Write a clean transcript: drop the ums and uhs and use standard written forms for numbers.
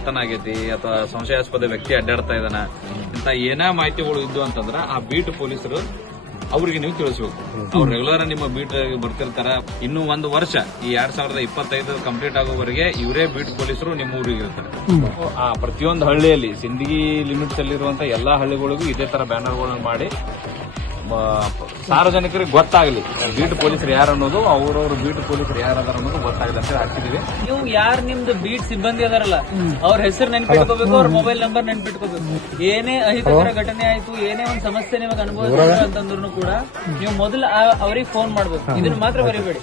ಪತನ ಆಗೈತಿ ಅಥವಾ ಸಂಶಯಾಸ್ಪದ ವ್ಯಕ್ತಿ ಅಡ್ಡಾಡ್ತಾ ಇದಾನ ಇಂತ ಏನೇ ಮಾಹಿತಿಗಳು ಇದ್ದು ಅಂತಂದ್ರ ಆ ಬೀಟ್ ಪೊಲೀಸರು ಅವ್ರಿಗೆ ನೀವು ತಿಳಿಸಬೇಕು. ಅವ್ರು ರೆಗ್ಯುಲರ್ ನಿಮ್ಮ ಬೀಟ್ ಬರ್ತಿರ್ತಾರ. ಇನ್ನು 1 ವರ್ಷ ಈ 2025 ಕಂಪ್ಲೀಟ್ ಆಗೋವರೆಗೆ ಇವರೇ ಬೀಟ್ ಪೊಲೀಸರು ನಿಮ್ಮ ಊರಿಗೆ ಇರ್ತಾರೆ. ಆ ಪ್ರತಿಯೊಂದು ಹಳ್ಳಿಯಲ್ಲಿ ಸಿಂದಗಿ ಲಿಮಿಟ್ಸ್ ಅಲ್ಲಿರುವಂತ ಎಲ್ಲಾ ಹಳ್ಳಿಗಳಿಗೂ ಇದೇ ತರ ಬ್ಯಾನರ್ಗಳನ್ನು ಮಾಡಿ ಸಾರ್ವಜನಿಕರಿಗೆ ಗೊತ್ತಾಗಲಿ ಬೀಟ್ ಪೊಲೀಸರು ಯಾರು ಅನ್ನೋದು, ಅವ್ರವ್ರ ಬೀಟ್ ಪೊಲೀಸರು ಯಾರದಾರ ಅನ್ನೋದು ಗೊತ್ತಾಗಲಿ ಅಂತ ಹಾಕಿದೀವಿ. ನೀವು ಯಾರು ನಿಮ್ದು ಬೀಟ್ ಸಿಬ್ಬಂದಿ ಅದಾರಲ್ಲ ಅವ್ರ ಹೆಸರು ನೆನ್ಪಿಟ್ಕೋಬೇಕು, ಅವ್ರ ಮೊಬೈಲ್ ನಂಬರ್ ನೆನ್ಪಿಟ್ಕೋಬೇಕು. ಏನೇ ಅಹಿತಕರ ಘಟನೆ ಆಯ್ತು, ಏನೇ ಒಂದು ಸಮಸ್ಯೆ ನಿಮಗೆ ಅನುಭವಿಸಿದ್ರು ಅಂತಂದ್ರು ಕೂಡ ನೀವು ಮೊದಲು ಅವ್ರಿಗೆ ಫೋನ್ ಮಾಡ್ಬೇಕು. ಇದನ್ನ ಮಾತ್ರ ಬರೀಬೇಡಿ.